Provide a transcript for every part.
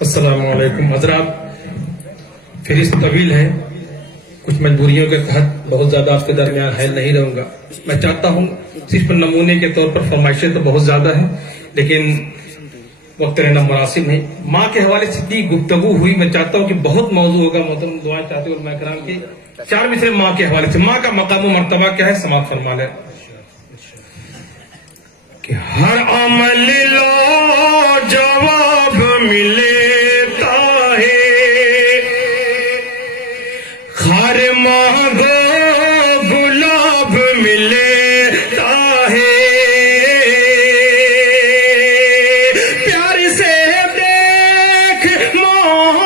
السلام علیکم حضرات، فہرست طویل ہے، کچھ مجبوریوں کے تحت بہت زیادہ آپ کے درمیان حائل نہیں رہوں گا۔ میں چاہتا ہوں صرف نمونے کے طور پر فرمائشیں تو بہت زیادہ ہیں، لیکن وقت رہنا مناسب نہیں۔ ماں کے حوالے سے کی گفتگو ہوئی، میں چاہتا ہوں کہ بہت موضوع ہوگا، محترم دعائیں چاہتے علماء کرام کی 4 مصرے ماں کے حوالے سے۔ ماں کا مقام و مرتبہ کیا ہے، سماعت فرما لیں کہ ہر عمل لا جواب ملتا ہے، خار مانگو گلاب ملتا ہے، پیار سے دیکھ ماں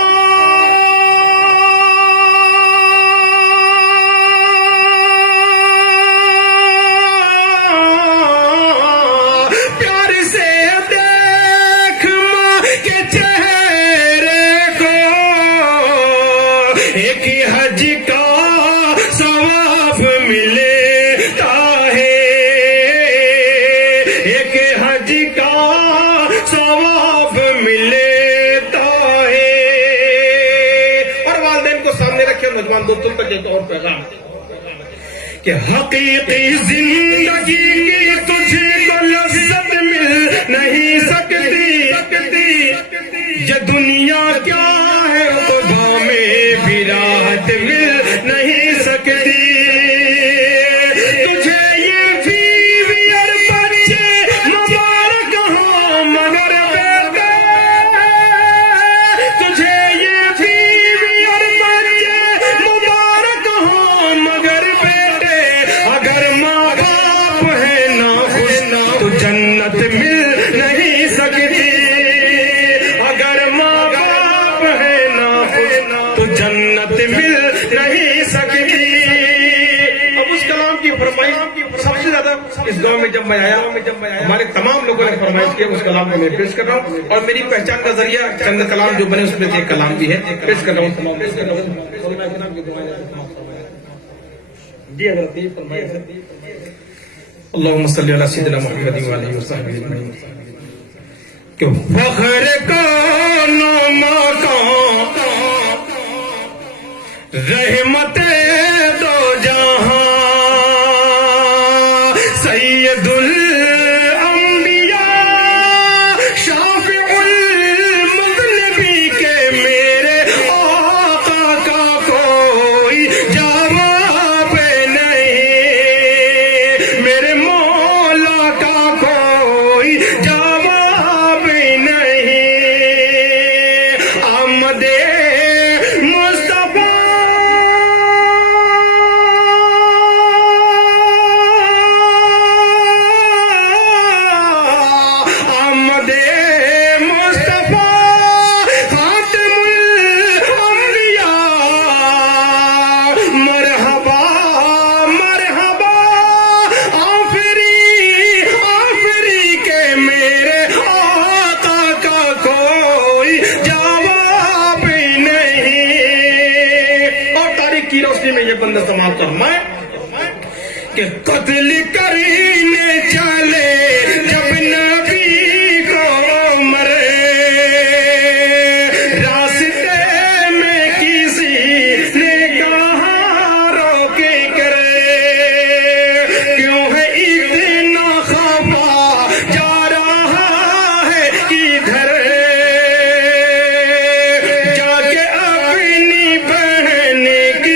ایک حج کا ثواب ملتا ہے، ایک حج کا ثواب ملتا ہے۔ اور والدین کو سامنے رکھے، نوجوان دوستوں تک ایک اور پیغام کہ حقیقی زندگی کی تجھے کو لذت مل نہیں سکتی، یہ دنیا کیا ہے خدا میں بھی راحت مل نہیں سکتی، تجھے یہ بیوی اور بچے مبارک ہوں مگر بیٹے، تجھے یہ بیوی اور بچے مبارک ہوں مگر بیٹے، اگر ماں باپ ہے ناخوش تو جنت مل نہیں سکتی، اگر ماں باپ ہے ناخوش تو جنت مل نہیں سکتی۔ اب اس کلام کی فرمائش سب سے زیادہ اس گاؤں میں جب میں آیا، ہمارے تمام لوگوں نے فرمائش کیا، اس کلام کو میں پیش کر رہا ہوں، اور میری پہچان کا ذریعہ چند کلام جو بنے اس میں سے ایک کلام بھی ہے، پیش کر رہا ہوں تمام پیش کر رہا ہوں۔ جی حضرت فرمائش اللہم صلی علی سیدنا محمد و آلہ وصحبہ اجمعین کہ فخر کا مقام رحمت دو جہاں سید الانبیاء شافع المذنبی کے میرے آقا کا کوئی جواب نہیں، میرے مولا کا کوئی جواب نہیں، آمد مصطفیٰ میں یہ بندہ سماعت فرمائے کہ قتل کرنے چلے جب نبی کو مرے، راستے میں کسی نے کہا روکے کرے، کیوں ہے اتنا خفا جا رہا ہے ادھر، جا کے اپنی بہن کی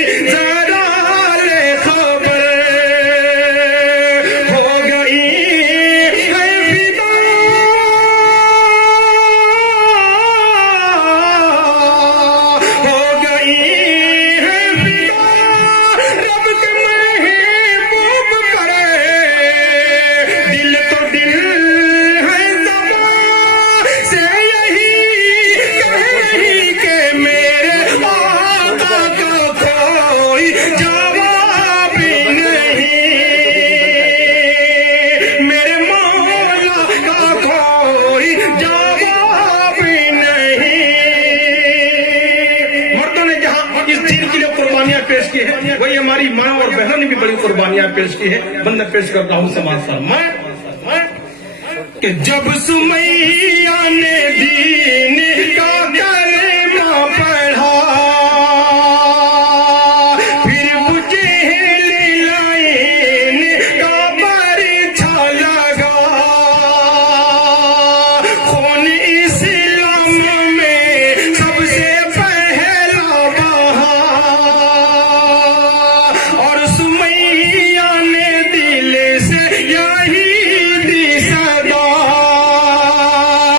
پیش کی ہے، وہی ہماری ماں اور بہنوں نے بھی بڑی قربانیاں پیش کی ہے۔ بندہ پیش کرتا ہوں سماعت فرمائے کہ جب سمیہ نے دین کا